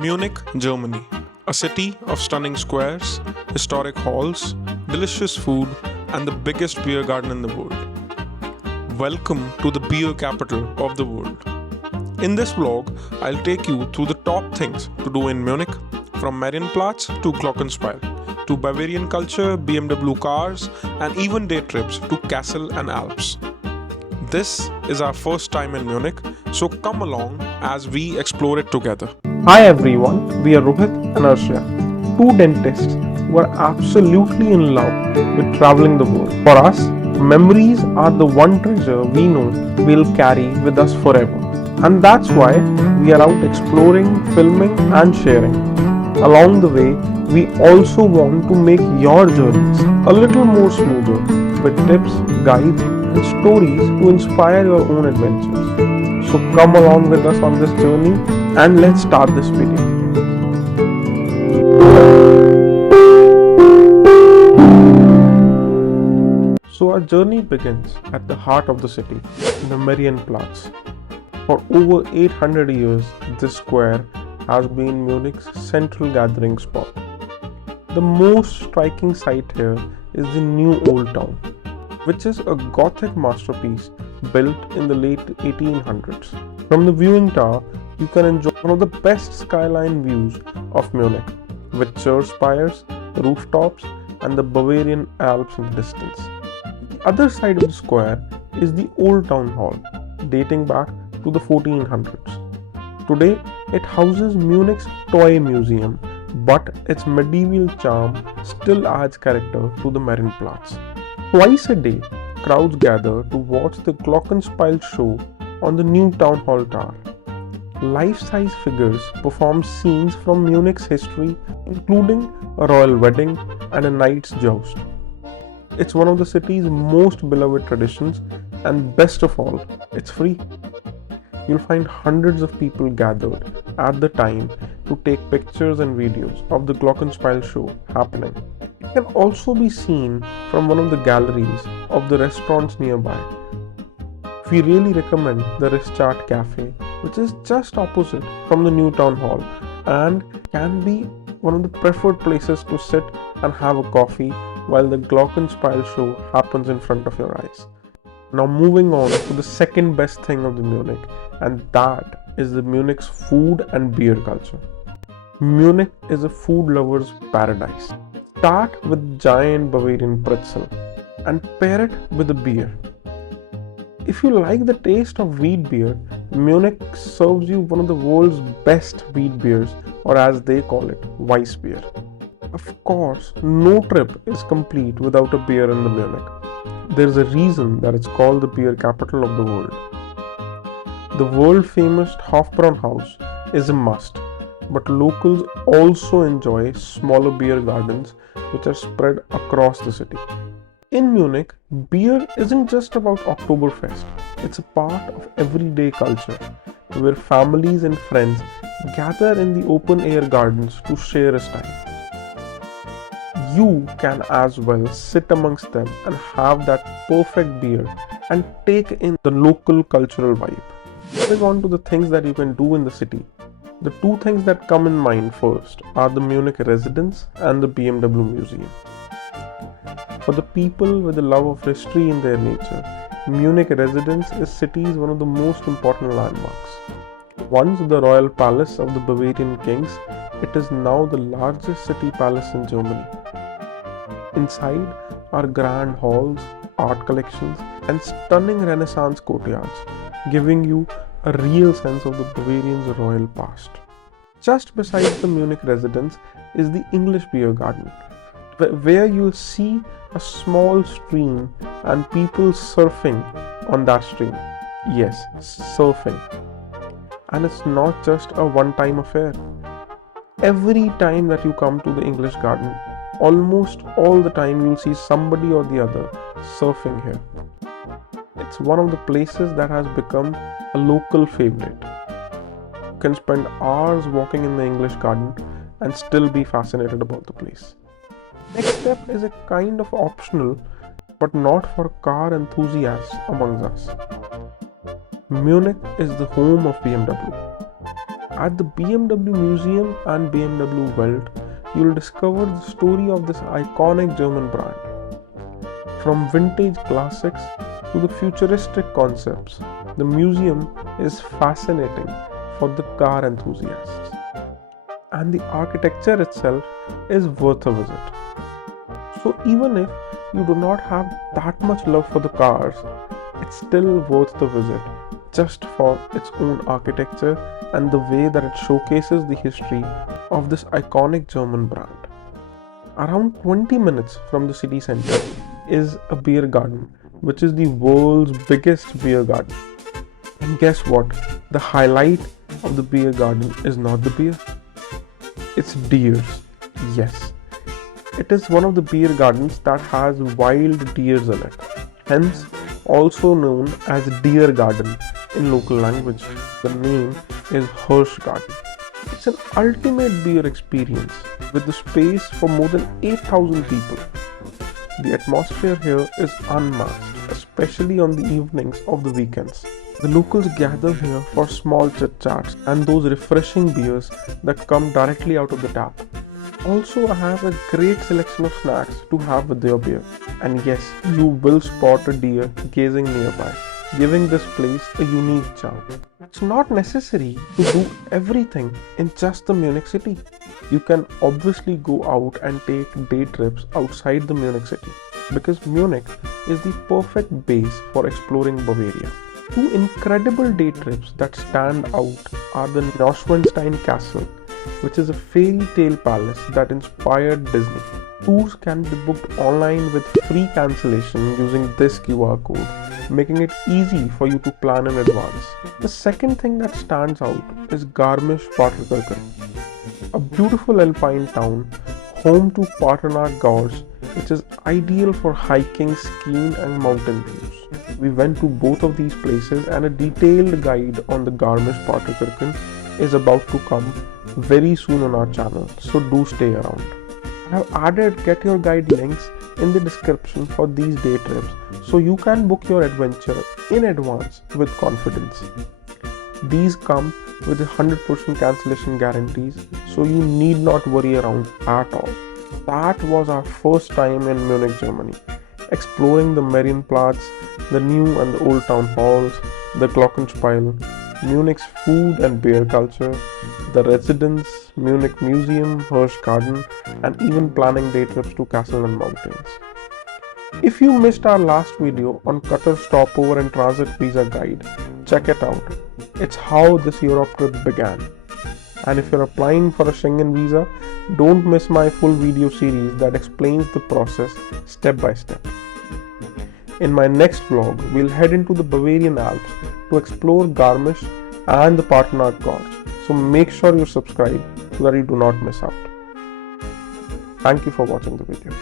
Munich, Germany, a city of stunning squares, historic halls, delicious food, and the biggest beer garden in the world. Welcome to the beer capital of the world. In this vlog, I'll take you through the top things to do in Munich, from Marienplatz to Glockenspiel, to Bavarian culture, BMW cars, and even day trips to Castle and Alps. This is our first time in Munich, so come along as we explore it together. Hi everyone, we are Rohit and Arshia, two dentists who are absolutely in love with traveling the world. For us, memories are the one treasure we know we'll carry with us forever. And that's why we are out exploring, filming and sharing. Along the way, we also want to make your journeys a little more smoother with tips, guides and stories to inspire your own adventures. So come along with us on this journey and let's start this video. So our journey begins at the heart of the city, the Marienplatz. For over 800 years, this square has been Munich's central gathering spot. The most striking sight here is the new Old Town, which is a Gothic masterpiece built in the late 1800s. From the viewing tower, you can enjoy one of the best skyline views of Munich, with church spires, rooftops, and the Bavarian Alps in the distance. The other side of the square is the Old Town Hall, dating back to the 1400s. Today, it houses Munich's Toy Museum, but its medieval charm still adds character to the Marienplatz. Twice a day, crowds gather to watch the Glockenspiel show on the new town hall tower. Life-size figures perform scenes from Munich's history, including a royal wedding and a knight's joust. It's one of the city's most beloved traditions, and best of all, it's free. You'll find hundreds of people gathered at the time to take pictures and videos of the Glockenspiel show happening. It can also be seen from one of the galleries of the restaurants nearby. We really recommend the Rischart Cafe, which is just opposite from the new town hall and can be one of the preferred places to sit and have a coffee while the Glockenspiel show happens in front of your eyes. Now moving on to the second best thing of the Munich, and that is the Munich's food and beer culture. Munich is a food lover's paradise. Start with giant Bavarian pretzel and pair it with a beer. If you like the taste of wheat beer, Munich serves you one of the world's best wheat beers, or as they call it, Weiss beer. Of course, no trip is complete without a beer in the Munich. There's a reason that it's called the beer capital of the world. The world famous Hofbräuhaus is a must, but locals also enjoy smaller beer gardens which are spread across the city. In Munich, beer isn't just about Oktoberfest, it's a part of everyday culture, where families and friends gather in the open air gardens to share a stein. You can as well sit amongst them and have that perfect beer and take in the local cultural vibe. Moving on to the things that you can do in the city. The two things that come in mind first are the Munich Residenz and the BMW Museum. For the people with a love of history in their nature, Munich Residenz is city's one of the most important landmarks. Once the royal palace of the Bavarian kings, it is now the largest city palace in Germany. Inside are grand halls, art collections, and stunning Renaissance courtyards, giving you a real sense of the Bavarians' royal past. Just beside the Munich Residenz is the English beer garden, where you'll see a small stream and people surfing on that stream. Yes, surfing. And it's not just a one-time affair. Every time that you come to the English garden, almost all the time you'll see somebody or the other surfing here. It's one of the places that has become a local favorite. You can spend hours walking in the English garden and still be fascinated about the place. Next step is a kind of optional, but not for car enthusiasts amongst us. Munich is the home of BMW. At the BMW Museum and BMW Welt, you'll discover the story of this iconic German brand. From vintage classics to the futuristic concepts, the museum is fascinating for the car enthusiasts. And the architecture itself is worth a visit. So even if you do not have that much love for the cars, it's still worth the visit just for its own architecture and the way that it showcases the history of this iconic German brand. Around 20 minutes from the city center is a beer garden, which is the world's biggest beer garden. And guess what? The highlight of the beer garden is not the beer. It's deers. Yes. It is one of the beer gardens that has wild deers in it. Hence, also known as Deer Garden in local language. The name is Hirschgarten. It's an ultimate beer experience with the space for more than 8,000 people. The atmosphere here is unmatched, especially on the evenings of the weekends. The locals gather here for small chit-chats and those refreshing beers that come directly out of the tap. Also, I have a great selection of snacks to have with your beer. And yes, you will spot a deer gazing nearby, giving this place a unique charm. It's not necessary to do everything in just the Munich city. You can obviously go out and take day trips outside the Munich city, because Munich is the perfect base for exploring Bavaria. Two incredible day trips that stand out are the Neuschwanstein Castle, which is a fairy tale palace that inspired Disney. Tours can be booked online with free cancellation using this QR code, making it easy for you to plan in advance. The second thing that stands out is Garmisch-Partenkirchen, a beautiful alpine town home to Partnach Gorge, which is ideal for hiking, skiing and mountain views. We went to both of these places and a detailed guide on the Garmisch-Partenkirchen is about to come very soon on our channel, so do stay around. I have added Get Your Guide links in the description for these day trips so you can book your adventure in advance with confidence. These come with 100% cancellation guarantees, so you need not worry around at all. That was our first time in Munich, Germany, exploring the Marienplatz, the new and the old town halls, the Glockenspiel, Munich's food and beer culture, the Residenz, Munich Museum, Hirschgarten, and even planning day trips to castle and mountains. If you missed our last video on Qatar stopover and transit visa guide, check it out. It's how this Europe trip began. And if you're applying for a Schengen visa, don't miss my full video series that explains the process step by step. In my next vlog, we'll head into the Bavarian Alps to explore Garmisch and the Partnach Gorge. So make sure you subscribe so that you do not miss out. Thank you for watching the video.